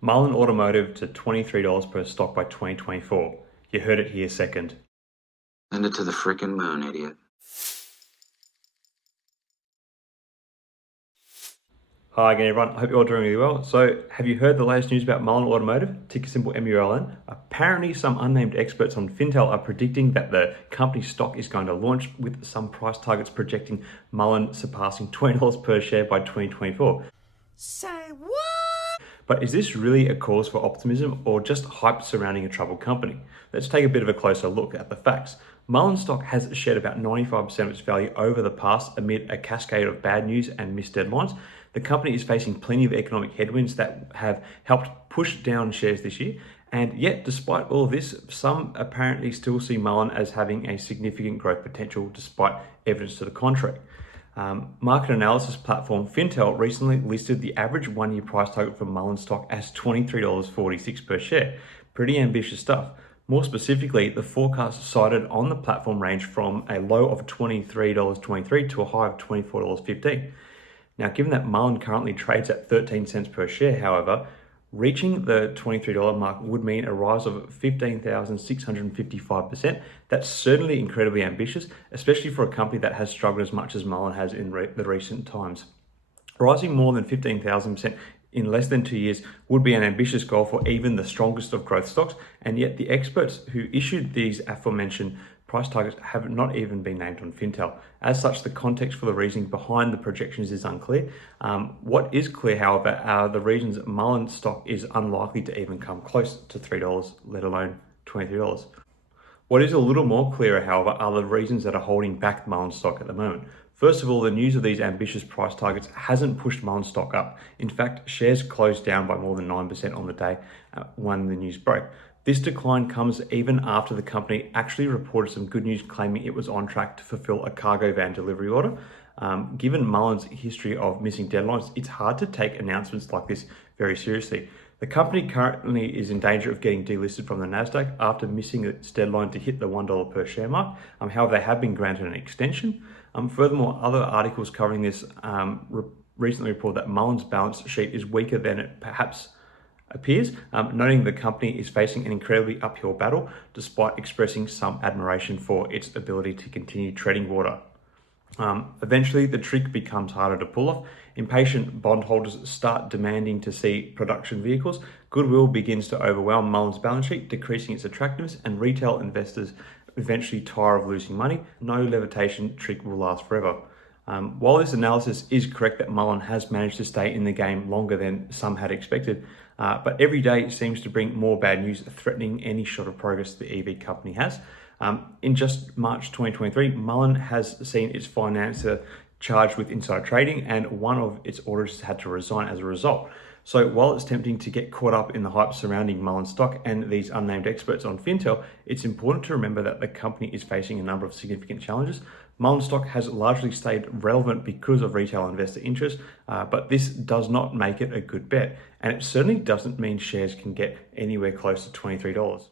Mullen Automotive to $23 per stock by 2024. You heard it here second. Send it to the frickin' moon, idiot. Hi again everyone, I hope you're all doing really well. So have you heard the latest news about Mullen Automotive, ticker symbol MULN? Apparently some unnamed experts on Fintel are predicting that the company's stock is going to launch with some price targets projecting Mullen surpassing $20 per share by 2024. Say what? But is this really a cause for optimism or just hype surrounding a troubled company? Let's take a bit of a closer look at the facts. Mullen stock has shed about 95% of its value over the past amid a cascade of bad news and missed deadlines. The company is facing plenty of economic headwinds that have helped push down shares this year. And yet, despite all of this, some apparently still see Mullen as having a significant growth potential despite evidence to the contrary. Market analysis platform Fintel recently listed the average one-year price target for Mullen stock as $23.46 per share. Pretty ambitious stuff. More specifically, the forecast cited on the platform ranged from a low of $23.23 to a high of $24.15. Now, given that Mullen currently trades at 13 cents per share, however, reaching the $23 mark would mean a rise of 15,655%. That's certainly incredibly ambitious, especially for a company that has struggled as much as Mullen has in the recent times. Rising more than 15,000% in less than 2 years would be an ambitious goal for even the strongest of growth stocks, and yet the experts who issued these aforementioned price targets have not even been named on Fintel. As such, the context for the reasoning behind the projections is unclear. What is clear, however, are the reasons that Mullen stock is unlikely to even come close to $3, let alone $23. What is a little more clear, however, are the reasons that are holding back Mullen stock at the moment. First of all, the news of these ambitious price targets hasn't pushed Mullen stock up. In fact, shares closed down by more than 9% on the day when the news broke. This decline comes even after the company actually reported some good news claiming it was on track to fulfill a cargo van delivery order. Given Mullen's history of missing deadlines, it's hard to take announcements like this very seriously. The company currently is in danger of getting delisted from the Nasdaq after missing its deadline to hit the $1 per share mark. However, they have been granted an extension. Furthermore, other articles covering this recently report that Mullen's balance sheet is weaker than it perhaps appears, noting the company is facing an incredibly uphill battle despite expressing some admiration for its ability to continue treading water. Eventually, the trick becomes harder to pull off. Impatient bondholders start demanding to see production vehicles. Goodwill begins to overwhelm Mullen's balance sheet, decreasing its attractiveness, and retail investors eventually tire of losing money. No levitation trick will last forever. While this analysis is correct that Mullen has managed to stay in the game longer than some had expected, but every day seems to bring more bad news threatening any shot of progress the EV company has. In just March 2023, Mullen has seen its financier charged with insider trading, and one of its auditors had to resign as a result. So while it's tempting to get caught up in the hype surrounding Mullen stock and these unnamed experts on Fintel, it's important to remember that the company is facing a number of significant challenges. Mullen stock has largely stayed relevant because of retail investor interest, but this does not make it a good bet. And it certainly doesn't mean shares can get anywhere close to $23.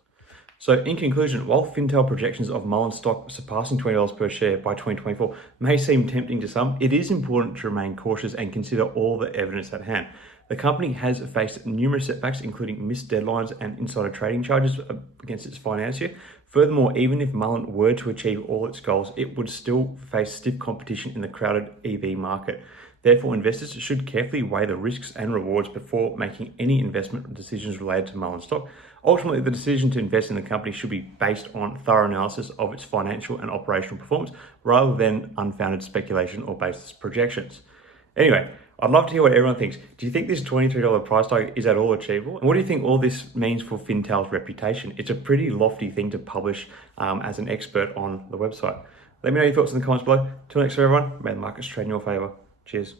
So in conclusion, while Fintel projections of Mullen stock surpassing $20 per share by 2024 may seem tempting to some, it is important to remain cautious and consider all the evidence at hand. The company has faced numerous setbacks, including missed deadlines and insider trading charges against its financier. Furthermore, even if Mullen were to achieve all its goals, it would still face stiff competition in the crowded EV market. Therefore, investors should carefully weigh the risks and rewards before making any investment decisions related to Mullen stock. Ultimately, the decision to invest in the company should be based on thorough analysis of its financial and operational performance rather than unfounded speculation or baseless projections. Anyway, I'd love to hear what everyone thinks. Do you think this $23 price tag is at all achievable? And what do you think all this means for Fintel's reputation? It's a pretty lofty thing to publish as an expert on the website. Let me know your thoughts in the comments below. Till next time, everyone, may the markets trade in your favor. Cheers.